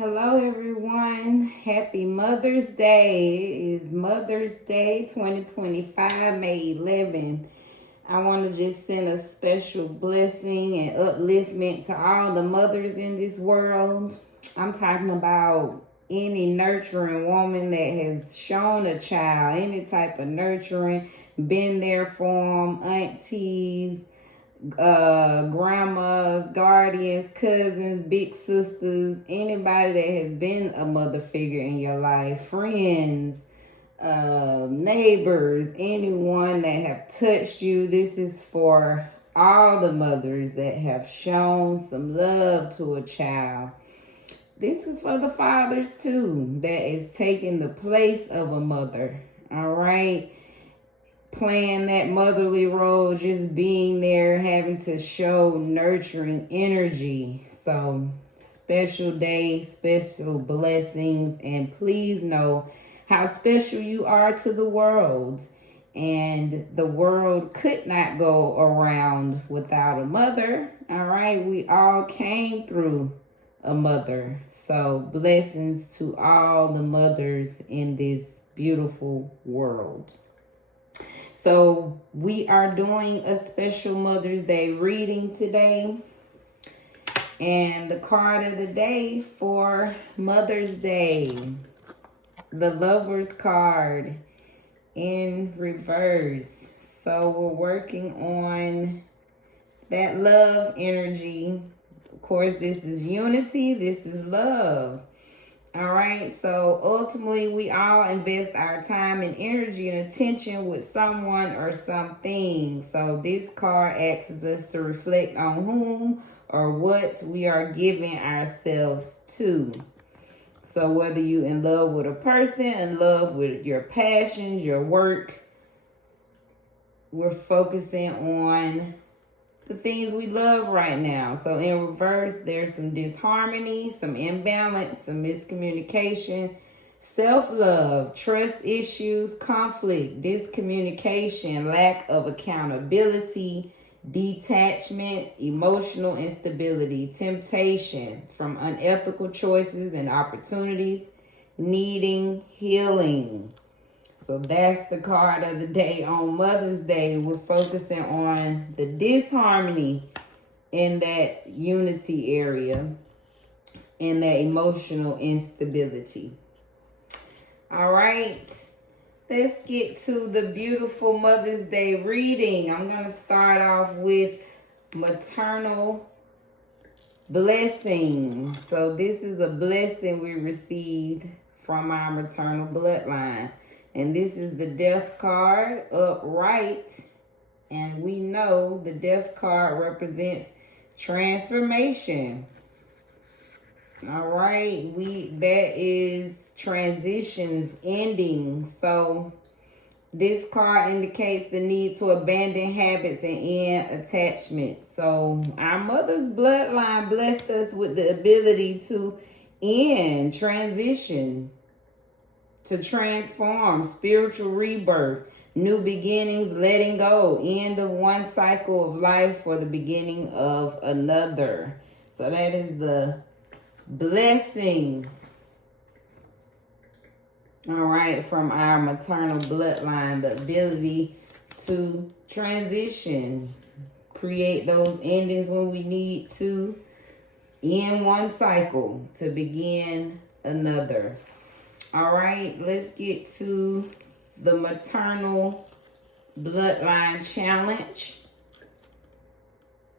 Hello, everyone. Happy Mother's Day. It is Mother's Day 2025, May 11th. I want to just send a special blessing and upliftment to all the mothers in this world. I'm talking about any nurturing woman that has shown a child any type of nurturing, been there for them, aunties, grandmas, guardians, cousins, big sisters, anybody that has been a mother figure in your life, friends, neighbors, anyone that have touched you. This is for all the mothers that have shown some love to a child. This is for the fathers too, that is taking the place of a mother. All right, playing that motherly role, just being there, having to show nurturing energy. So special day, special blessings, and please know how special you are to the world. And the world could not go around without a mother. All right, we all came through a mother. So blessings to all the mothers in this beautiful world. So we are doing a special Mother's Day reading today. And the card of the day for Mother's Day, the Lover's card in reverse. So we're working on that love energy. Of course, this is unity. This is love. All right, so ultimately we all invest our time and energy and attention with someone or something. So this card asks us to reflect on whom or what we are giving ourselves to. So whether you're in love with a person, in love with your passions, your work, we're focusing on the things we love right now. So in reverse, there's some disharmony, some imbalance, some miscommunication, self-love, trust issues, conflict, discommunication, lack of accountability, detachment, emotional instability, temptation from unethical choices and opportunities, needing healing. So that's the card of the day on Mother's Day. We're focusing on the disharmony in that unity area and that emotional instability. All right, let's get to the beautiful Mother's Day reading. I'm going to start off with maternal blessing. So this is a blessing we received from our maternal bloodline. And this is the death card upright. And we know the death card represents transformation. All right, that is transitions, ending. So this card indicates the need to abandon habits and end attachments. So our mother's bloodline blessed us with the ability to end, transition, to transform, spiritual rebirth, new beginnings, letting go, end of one cycle of life for the beginning of another. So that is the blessing, all right, from our maternal bloodline, the ability to transition, create those endings when we need to, end one cycle to begin another. All right, let's get to the maternal bloodline challenge.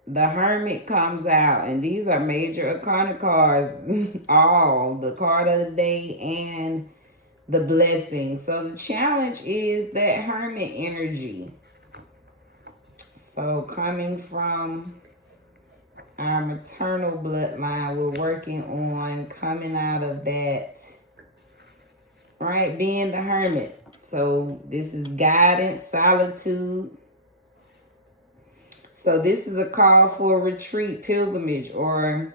The Hermit comes out, and these are major arcana cards, all the card of the day and the blessing. So the challenge is that Hermit energy. So coming from our maternal bloodline, we're working on coming out of that. Right, being the Hermit. So this is guidance, solitude. So this is a call for retreat, pilgrimage, or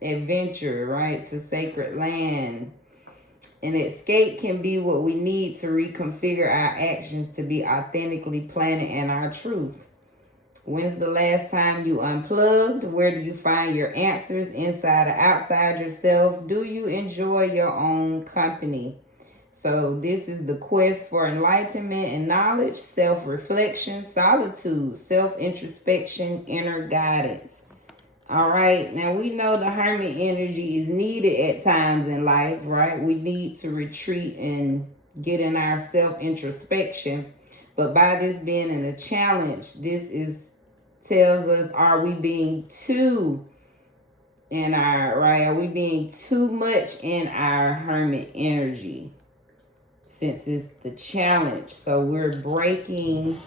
adventure, right, to sacred land. An escape can be what we need to reconfigure our actions to be authentically planted in our truth. When's the last time you unplugged? Where do you find your answers, inside or outside yourself? Do you enjoy your own company? So this is the quest for enlightenment and knowledge, self-reflection, solitude, self-introspection, inner guidance. All right, now we know the hermit energy is needed at times in life, right? We need to retreat and get in our self-introspection. But by this being in a challenge, tells us, are we being too in our, right? Are we being too much in our hermit energy? Since it's the challenge. So we're working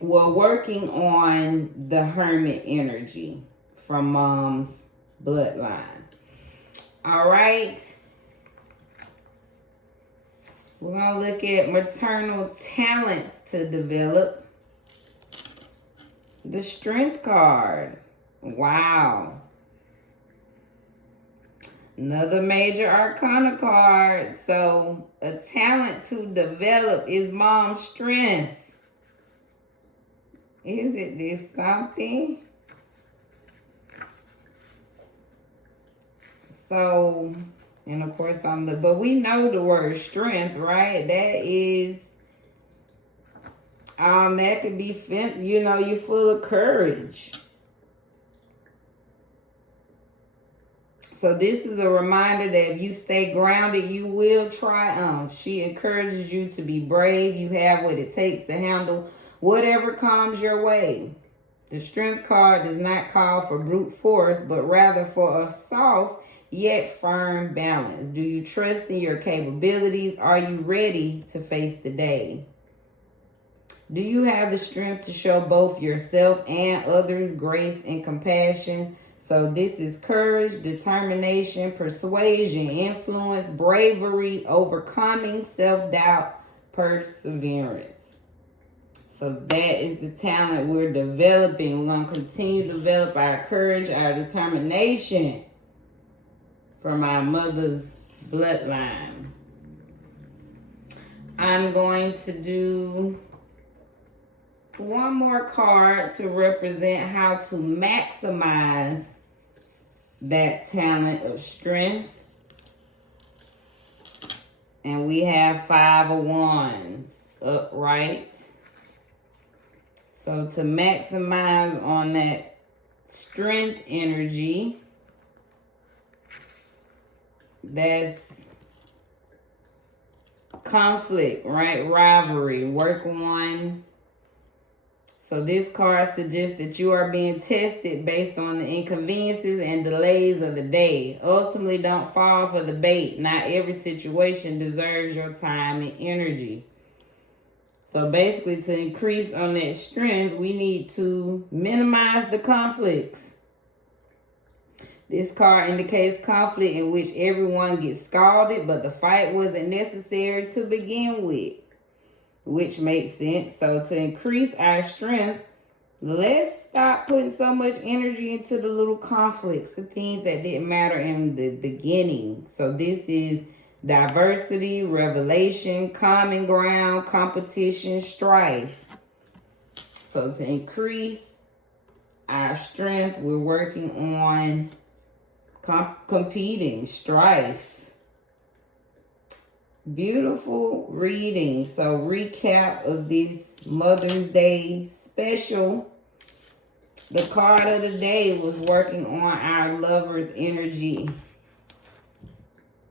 on the hermit energy from mom's bloodline. All right. We're going to look at maternal talents to develop. The Strength card. Wow. Another major arcana card. So a talent to develop is mom's strength. Is it this something? So, and of course but we know the word strength, right? That is, that could be, you're full of courage. So this is a reminder that if you stay grounded, you will triumph. She encourages you to be brave. You have what it takes to handle whatever comes your way. The Strength card does not call for brute force, but rather for a soft yet firm balance. Do you trust in your capabilities? Are you ready to face the day? Do you have the strength to show both yourself and others grace and compassion? So this is courage, determination, persuasion, influence, bravery, overcoming, self-doubt, perseverance. So that is the talent we're developing. We're going to continue to develop our courage, our determination from our mother's bloodline. I'm going to do one more card to represent how to maximize that talent of strength. And we have 5 of Wands upright. So to maximize on that strength energy, that's conflict, right? Rivalry, work on. So this card suggests that you are being tested based on the inconveniences and delays of the day. Ultimately, don't fall for the bait. Not every situation deserves your time and energy. So basically, to increase on that strength, we need to minimize the conflicts. This card indicates conflict in which everyone gets scalded, but the fight wasn't necessary to begin with, which makes sense. So to increase our strength, let's stop putting so much energy into the little conflicts, the things that didn't matter in the beginning. So this is diversity, revelation, common ground, competition, strife. So to increase our strength, we're working on competing, strife. Beautiful reading. So recap of this Mother's Day special. The card of the day was working on our lover's energy.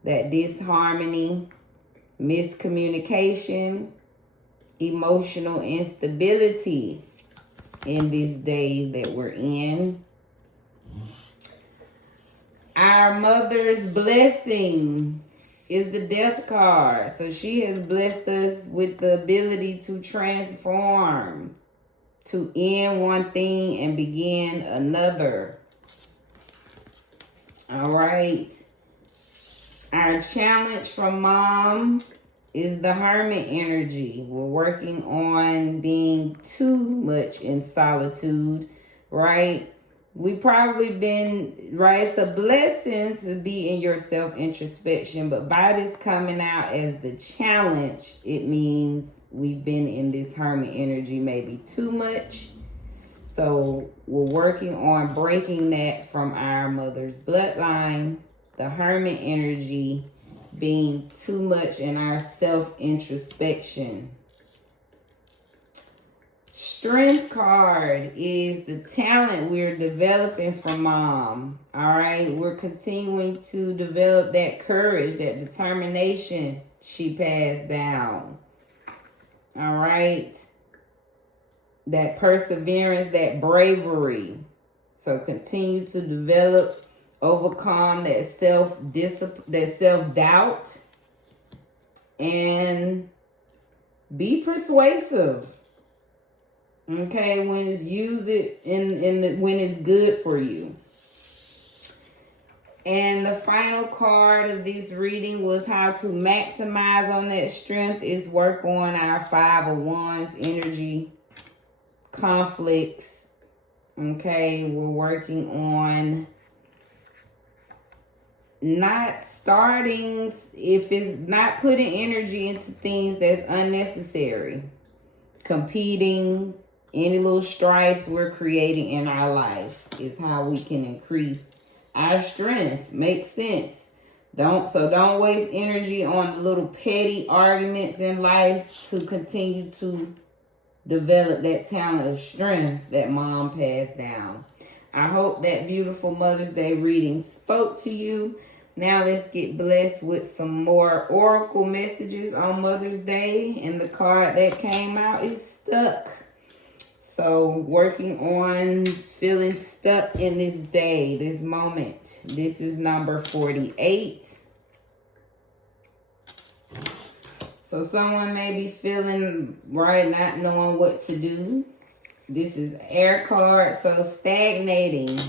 That disharmony, miscommunication, emotional instability in this day that we're in. Our mother's blessing is the Death card. So she has blessed us with the ability to transform, to end one thing and begin another. All right. Our challenge from Mom is the Hermit energy. We're working on being too much in solitude, right? We probably been, right? It's a blessing to be in your self-introspection, but by this coming out as the challenge, it means we've been in this hermit energy maybe too much. So we're working on breaking that from our mother's bloodline, the hermit energy being too much in our self-introspection. Strength card is the talent we're developing from mom. All right, we're continuing to develop that courage, that determination she passed down. All right, that perseverance, that bravery. So continue to develop, overcome that self-doubt, and be persuasive. Okay, when it's use it when it's good for you. And the final card of this reading was how to maximize on that strength is work on our 5 of Wands energy, conflicts. Okay, we're working on not starting, if it's not putting energy into things that's unnecessary, competing, any little strifes we're creating in our life is how we can increase our strength. Makes sense. Don't waste energy on the little petty arguments in life to continue to develop that talent of strength that mom passed down. I hope that beautiful Mother's Day reading spoke to you. Now let's get blessed with some more oracle messages on Mother's Day. And the card that came out is stuck. So working on feeling stuck in this day, this moment. This is number 48. So someone may be feeling right, not knowing what to do. This is air card, so stagnating.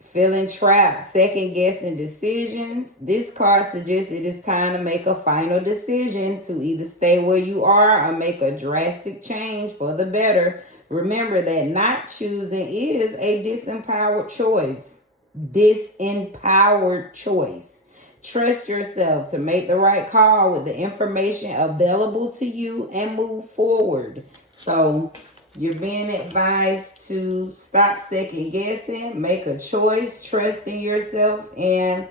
Feeling trapped, second guessing decisions. This card suggests it is time to make a final decision to either stay where you are or make a drastic change for the better. Remember that not choosing is a disempowered choice. Disempowered choice. Trust yourself to make the right call with the information available to you and move forward. So you're being advised to stop second guessing, make a choice, trust in yourself, and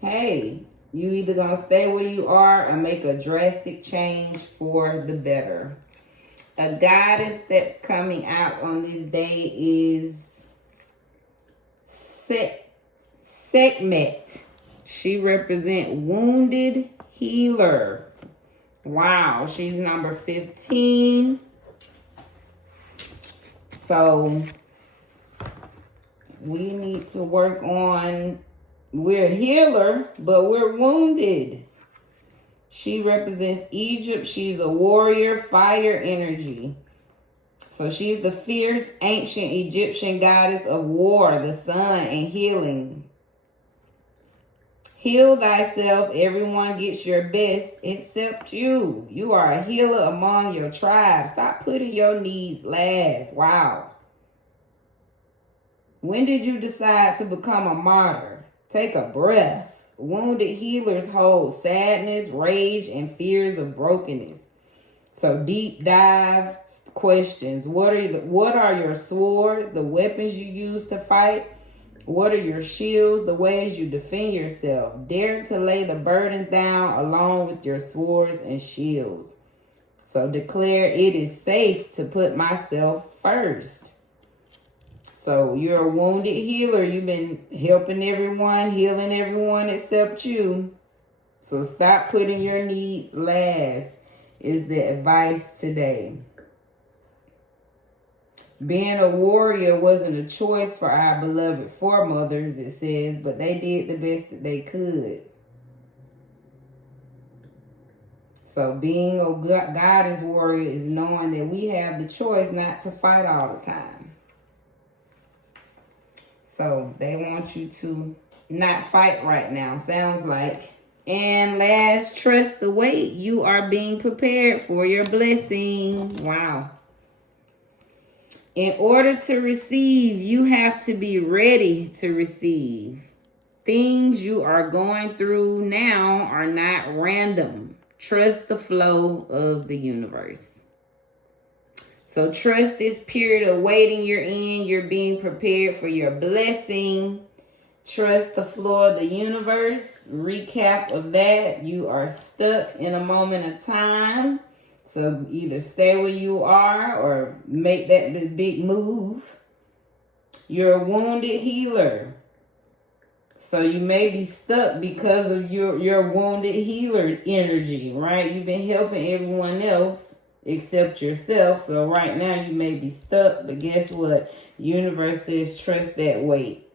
hey, you either gonna stay where you are or make a drastic change for the better. A goddess that's coming out on this day is Sekhmet. She represents wounded healer. Wow, she's number 15. So we need to work on, we're a healer, but we're wounded. She represents Egypt. She's a warrior, fire energy. So she's the fierce, ancient Egyptian goddess of war, the sun, and healing. Heal thyself. Everyone gets your best except you. You are a healer among your tribe. Stop putting your needs last. Wow. When did you decide to become a martyr? Take a breath. Wounded healers hold sadness, rage, and fears of brokenness. So deep dive questions. What are your swords, the weapons you use to fight? What are your shields, the ways you defend yourself? Dare to lay the burdens down along with your swords and shields. So declare it is safe to put myself first. So you're a wounded healer. You've been helping everyone, healing everyone except you. So stop putting your needs last is the advice today. Being a warrior wasn't a choice for our beloved foremothers, it says, but they did the best that they could. So being a goddess warrior is knowing that we have the choice not to fight all the time. So they want you to not fight right now, sounds like. And last, trust the wait. You are being prepared for your blessing. Wow. In order to receive, you have to be ready to receive. Things you are going through now are not random. Trust the flow of the universe. So trust this period of waiting you're in. You're being prepared for your blessing. Trust the flow of the universe. Recap of that. You are stuck in a moment of time. So either stay where you are or make that big move. You're a wounded healer. So you may be stuck because of your wounded healer energy, right? You've been helping everyone else except yourself. So right now you may be stuck, but guess what? Universe says trust that wait.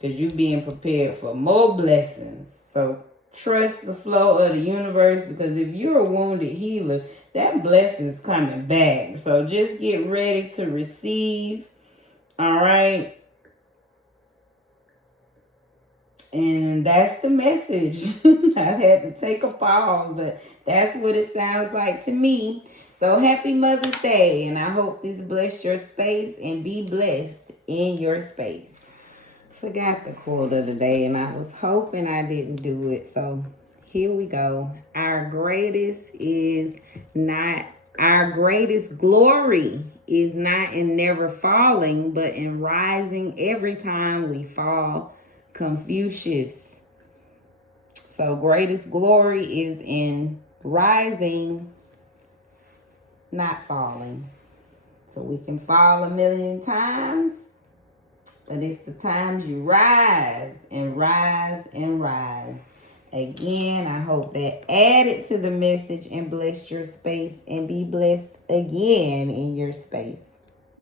Because you're being prepared for more blessings. So trust the flow of the universe, because if you're a wounded healer, that blessing's coming back. So just get ready to receive. All right. And that's the message. I've had to take a pause, but that's what it sounds like to me. So happy Mother's Day. And I hope this blessed your space, and be blessed in your space. Forgot the quote of the day, and I was hoping I didn't do it. So here we go. Our greatest glory is not in never falling, but in rising every time we fall. Confucius. So greatest glory is in rising, not falling. So we can fall a million times, but it's the times you rise and rise and rise. Again, I hope that added to the message and blessed your space, and be blessed again in your space.